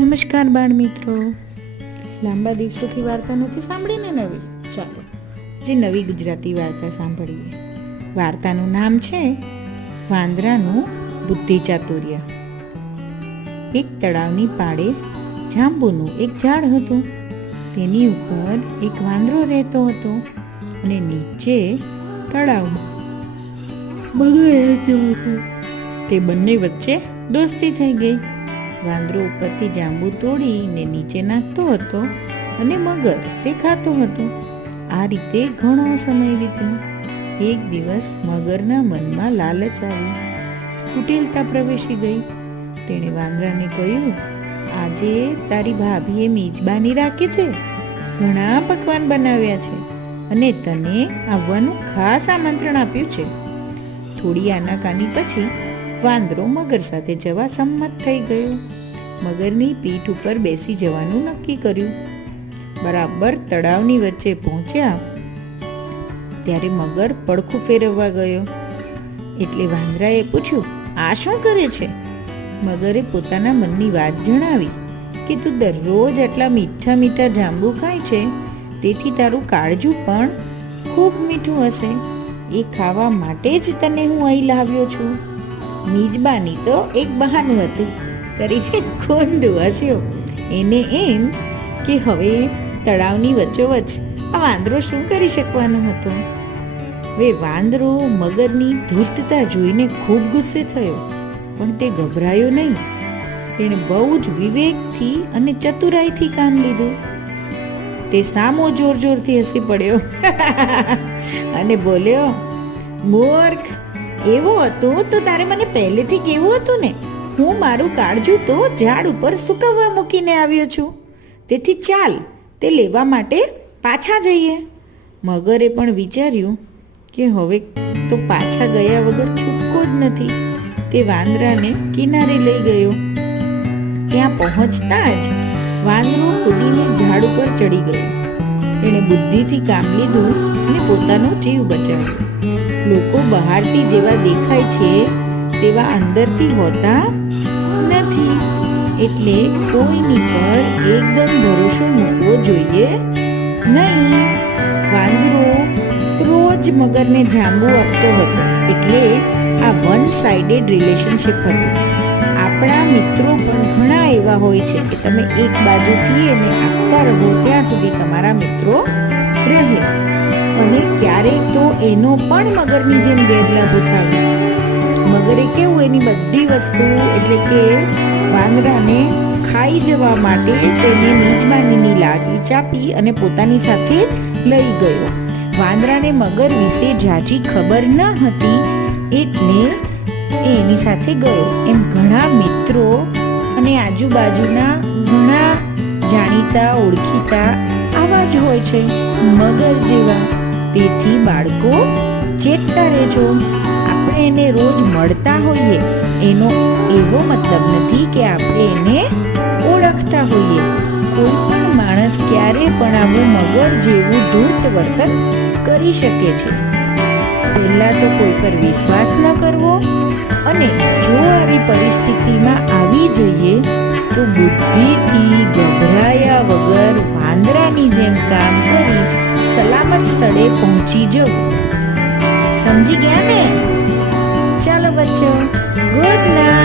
નમસ્કાર બાળ મિત્રો, લાંબા દિવસોથી વાર્તા નથી સાંભળીને નવી? ચાલો જે નવી ગુજરાતી વાર્તા સાંભળીએ. વાર્તાનું નામ છે વાંદરાનું બુદ્ધિ ચાતુર્ય. એક તળાવની પાળે જાંબુનું એક ઝાડ હતું. તેની ઉપર એક વાંદરો રહેતો હતો અને નીચે તળાવમાં મગર રહેતો હતો. તે બંને વચ્ચે દોસ્તી થઈ ગઈ. વાંદરો ઉપરથી જાંબુ તોડીને નીચે નાખતો હતો અને મગર તે ખાતો હતો. આ રીતે ઘણો સમય વીત્યો. એક દિવસ મગરના મનમાં લાલચ આવી, કુટિલતા પ્રવેશી ગઈ. તેણે વાંદરાને કહ્યું, આજે તારી ભાભીએ મેજબાની રાખી છે, ઘણા પકવાન બનાવ્યા છે અને તને આવવાનું ખાસ આમંત્રણ આપ્યું છે. થોડી આનાકાની પછી વાંદરો મગર સાથે જવા સંમત થઈ ગયો. મગરની પીઠ ઉપર બેસી જવાનું નક્કી કર્યું. બરાબર તળાવની વચ્ચે પહોંચ્યા ત્યારે મગર પડખું ફેરવવા ગયો. એટલે વાંદરાએ પૂછ્યું, આ શું કરે છે? મગરે પોતાના મનની વાત જણાવી કે તું દરરોજ આટલા મીઠા મીઠા જાંબુ ખાય છે, તેથી તારું કાળજું પણ ખૂબ મીઠું હશે. એ ખાવા માટે જ તને હું અહીં લાવ્યો છું. મિજબાની તો એક બહાનું હતું કરીને ખોંદું હસ્યો. એને એમ કે હવે તળાવની વચ્ચોવચ્ચ આ વાંદરો શું કરી શકવાનો હતો. હવે વાંદરો મગરની ધૂર્તતા જોઈને ખૂબ ગુસ્સે થયો, પણ તે ગભરાયો નહીં. તેણે બહુ જ વિવેકથી અને ચતુરાઈથી કામ લીધું. તે સામો જોર જોરથી હસી પડ્યો અને બોલ્યો, મૂર્ખ, એવું હતું તો તારે મને પહેલેથી કેવું હતું ને. હું મારું કાળજું તો ઝાડ ઉપર સુકવવા મૂકીને આવ્યો છું, તેથી ચાલ તે લેવા માટે પાછા જઈએ. મગરે પણ વિચાર્યું કે હવે તો પાછા ગયા વગર છૂટકો જ નથી. તે વાંદરાને કિનારે લઈ ગયો. ત્યાં પહોંચતા જ વાંદરો કૂદીને ઝાડ ઉપર ચડી ગયો. તેણે બુદ્ધિથી કામ લીધું અને પોતાનો જીવ બચાવ્યો. લોકો બહારથી જેવા દેખાય છે તેવા અંદરથી હોતા નથી, એટલે કોઈની પર એકદમ ભરોસો મૂકવો જોઈએ નહીં. વાંદરો રોજ મગરને જાંબુ આપતો હતો, એટલે આ વન સાઇડેડ રિલેશનશિપ હતું. આપણા મિત્રો પણ ઘણા એવા હોય છે કે તમે એક બાજુથી એને આપતા રહો ત્યાં સુધી તમારા મિત્રો રહે, અને ક્યારેક તો એનો પણ મગરની જેમ ગેરલાભ ઉઠાવ્યો. મગરે કેવું એની બધી વસ્તુ એટલે કે વાંદરાને ખાઈ જવા માટે તેને મિજબાનીની લાલચ આપી અને પોતાની સાથે લઈ ગયો. વાંદરાને મગર વિશે ઝાઝી ખબર ન હતી, એટલે એની સાથે ગયો. એમ ઘણા મિત્રો અને આજુબાજુના ઘણા જાણીતા ઓળખીતા આવા જ હોય છે, મગર જેવા. તેથી બાળકો ચેતતા રહેજો. આપણે એને રોજ મળતા હોઈએ એનો એવો મતલબ નથી કે આપણે એને ઓળખતા હોઈએ. કોઈ પણ માણસ ક્યારે પણ આવું મગર જેવું ધૂર્ત વર્તન કરી શકે છે. પહેલા તો કોઈ પર વિશ્વાસ ન કરવો, અને જો આવી પરિસ્થિતિમાં આવી જઈએ તો બુદ્ધિથી ગભરાયા વગર વાંદરાની જેમ કામ કરી સલામત સ્થળે પહોંચી જવું. સમજી ગયા ને? ચાલો બચ્ચો, ગુડ નાઇટ.